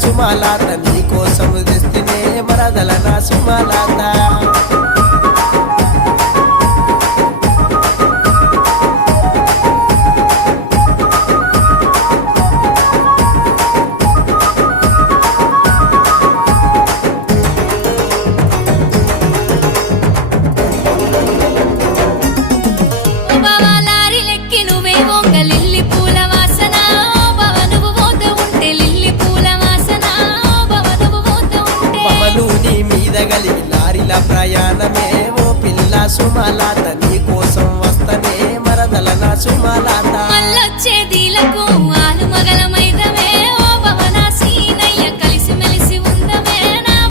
సుమాలాత నీ కోసం తెస్తేనే మరదల నా సుమాలాత లారీల ప్రయాణమే ఓ పిల్ల సుమాలాత నీ కోసం వస్తనే మరదల నా సుమాలాత మళ్ళొచ్చేదీలకు